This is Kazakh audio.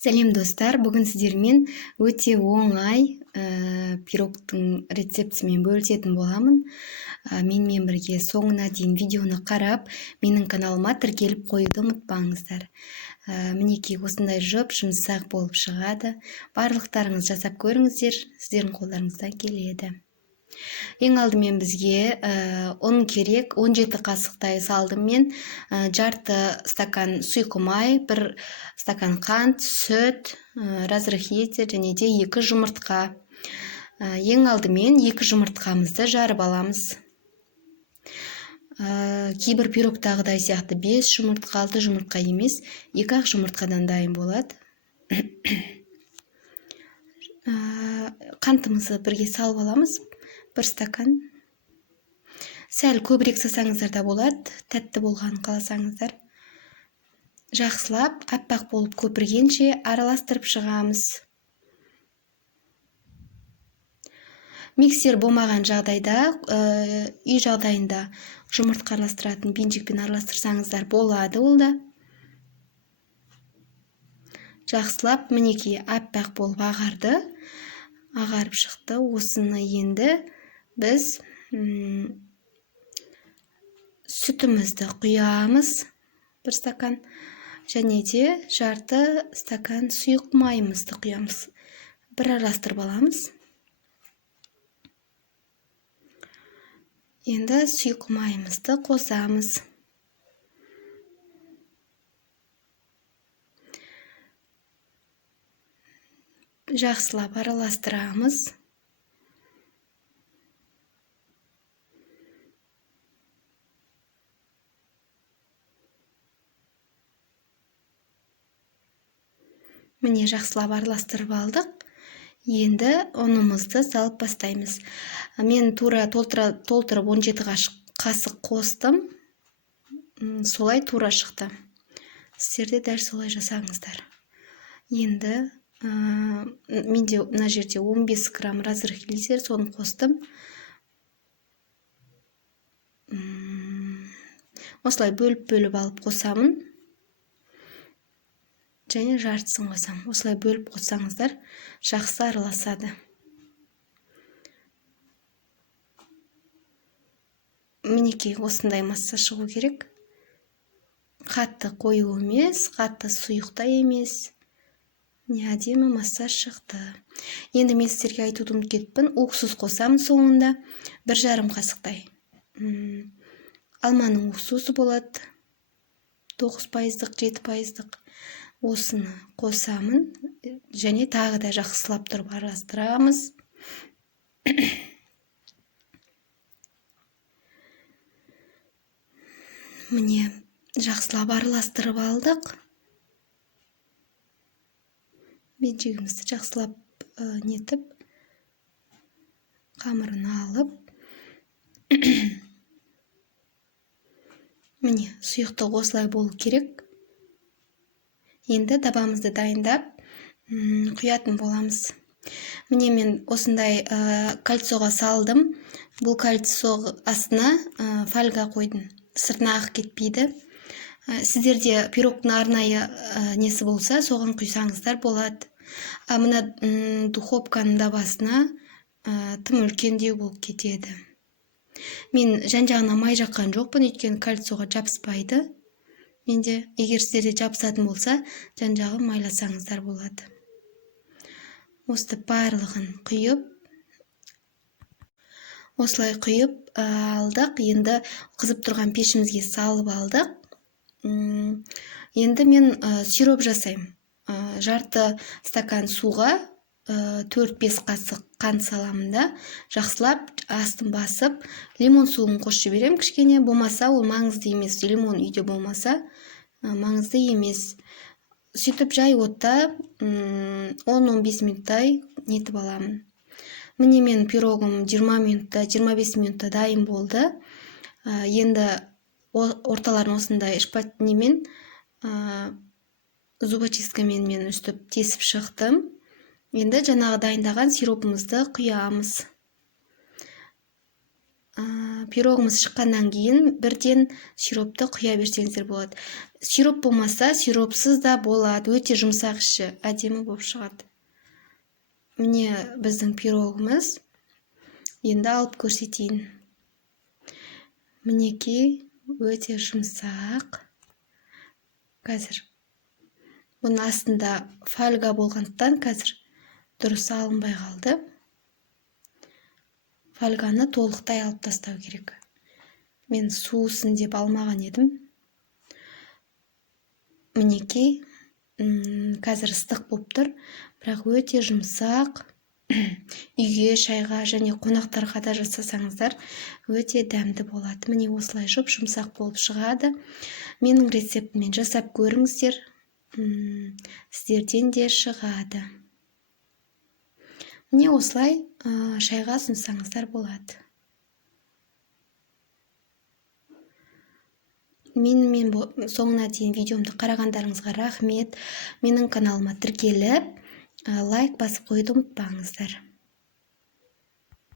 Сәлем достар, бүгін сіздермен өте оңай пирогтың рецептісімен бөлісетін боламын. Менімен бірге соңына дейін видеоны қарап, менің каналыма тіркеліп қоюды ұмытпаңыздар. Мінекей осындай жұмсақ болып шығады. Барлықтарыңыз жасап көріңіздер, сіздердің қолдарыңыздан келеді. Ең алдымен бізге ұн керек, 17 қасықтай салдым мен, жарты стакан сұйқымай, 1 стакан қант, сүт, разрыхитель және де 2 жұмыртқа. Ең алдымен 2 жұмыртқамызды жарып аламыз. Кейбір пирогтағыдай сияқты 5 жұмыртқа, 6 жұмыртқа емес, 2-ақ жұмыртқадан дайын болады. Қантымызды бірге салып аламыз. 1 стакан. Сәл көбірек салсаңыздар да болады, тәтті болғанын қаласаңыздар. Жақсылап, аппақ болып көпіргенше араластырып шығамыз. Миксер болмаған жағдайда, үй жағдайында жұмыртқа араластыратын бенжекпен араластырсаңыздар болады ол да. Жақсылап, мінекей аппақ болып ағарды. Ағарып шықты. Осыны енді біз сүтімізді құямыз, 1 стакан, және де жарты стакан сұйық майымызды құямыз. Бір араластырып аламыз. Енді сұйық майымызды қосамыз. Жақсылап араластырамыз. Міне жақсылап араластырып алдық. Енді ұнымызды салып бастаймыз. Мен тура толтырып 17 қасық қостым. Солай тура шықты. Сіздер де дәл солай жасаңыздар. Енді менде мына жерде 15 грамм разрыхитель, соны қостым. Осылай бөліп алып қосамын. Және жартысын қосам. Осылай бөліп қоссаңыздар, жақсы араласады. Мінекей осындай масса шығу керек. Қатты қою емес, қатты сұйықта емес. Не әдемі масса шықты. Енді мен сіздерге айтуды ұмытып кетіппін. Уксус қосамын соңында, 1,5 қасықтай. Алманың уксусы болады. 9%, 7%. Осыны қосамын, және тағы да жақсылап тұрып араластырамыз. Міне, жақсылап араластырып алдық. Бенжегімізді жақсылап нетіп, қамырын алып. Міне, сұйықтық осылай болу керек. Енді дабамызды дайындап, құятын боламыз. Міне мен осындай кольцоға салдым. Бұл кольцо астына фольга қойдым. Сыртына ағып кетпейді. Сіздерде пирогтың арнайы несі болса, соған құйсаңыздар болады. Мына духовканың дабасына тым үлкендеу болып кетеді. Мен жан-жағына май жаққан жоқпын, өйткені кольцоға жабыспайды. Менде, егер сіздерде жабысатын болса, жан-жағы майласаңыздар болады. Осты барлығын құйып, осылай құйып алдық. Енді қызып тұрған пешімізге салып алдық. Енді мен сироп жасаймын. Жарты стакан суға 4-5 қасық қант саламында, жақсылап астын басып, лимон суын қосып жіберем кішкене. Болмаса, ол маңызды емес. Лимон үйде болмаса, маңызды емес. Сөйтіп жай отта 10-15 минуттай нетіп аламын. Міне мен пирогым 20 минутта, 25 минутта дайын болды. Енді орталарын осындай шпатнемен, зубочисткамен мен үстіп тесіп шықтым. Енді жаңағы дайындаған сиропымызды құямыз. пирогымыз шыққаннан кейін бірден сиропты құя берсеңіздер болады. Сироп болмаса, сиропсыз да болады. Өте жұмсақ іші, әдемі болып шығады. Міне біздің пирогымыз. Енді алып көрсетейін. Мінекей, өте жұмсақ. Қазір бұның астында фольга болғандықтан қазір дұрыс алынбай қалды. Фольганы толықтай алып тастау керек. Мен суысын деп алмаған едім. Мінекей, қазір ыстық болып тұр, бірақ өте жұмсақ. Үйге, шайға және қонақтарға да жасасаңыздар, өте дәмді болады. Міне осылай жұмсақ болып шығады. Менің рецептіммен жасап көріңіздер, сіздерден де шығады. Міне осылай шайға ұсынсаңыздар болады. Мен соңына дейін видеомды қарағандарыңызға рахмет. Менің каналыма тіркеліп, лайк басып қойды ұмытпаңыздар.